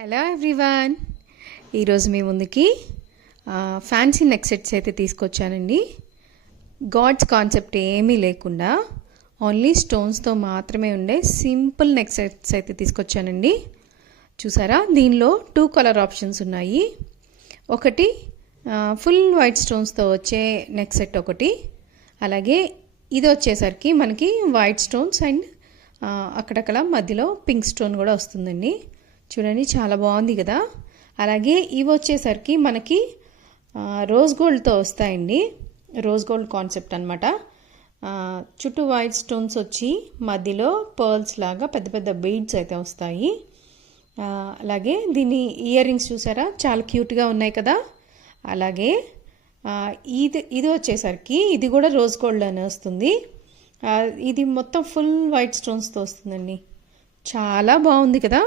Hello everyone, ఈరోజు మీ ముందుకి fancy neck sets అయితే తీసుకొచ్చానండి. గాడ్స్ కాన్సెప్ట్ ఏమీ లేకుండా ఓన్లీ స్టోన్స్తో మాత్రమే ఉండే సింపుల్ నెక్ సెట్స్ అయితే తీసుకొచ్చానండి. చూసారా, దీనిలో 2 కలర్ ఆప్షన్స్ ఉన్నాయి. ఒకటి ఫుల్ వైట్ స్టోన్స్తో వచ్చే నెక్ సెట్ ఒకటి, అలాగే ఇది వచ్చేసరికి మనకి వైట్ స్టోన్స్ అండ్ అక్కడక్కడ మధ్యలో పింక్ స్టోన్ కూడా వస్తుందండి. చూడండి, చాలా బాగుంది కదా. అలాగే ఇవి వచ్చేసరికి మనకి రోజ్ గోల్డ్తో వస్తాయండి. రోజ్ గోల్డ్ కాన్సెప్ట్ అనమాట. చుట్టూ వైట్ స్టోన్స్ వచ్చి మధ్యలో పర్ల్స్ లాగా పెద్ద పెద్ద బీడ్స్ అయితే వస్తాయి. అలాగే దీని ఇయర్ రింగ్స్ చూసారా, చాలా క్యూట్గా ఉన్నాయి కదా. అలాగే ఇది వచ్చేసరికి ఇది కూడా రోజ్ గోల్డ్ అని వస్తుంది. ఇది మొత్తం ఫుల్ వైట్ స్టోన్స్తో వస్తుందండి. చాలా బాగుంది కదా.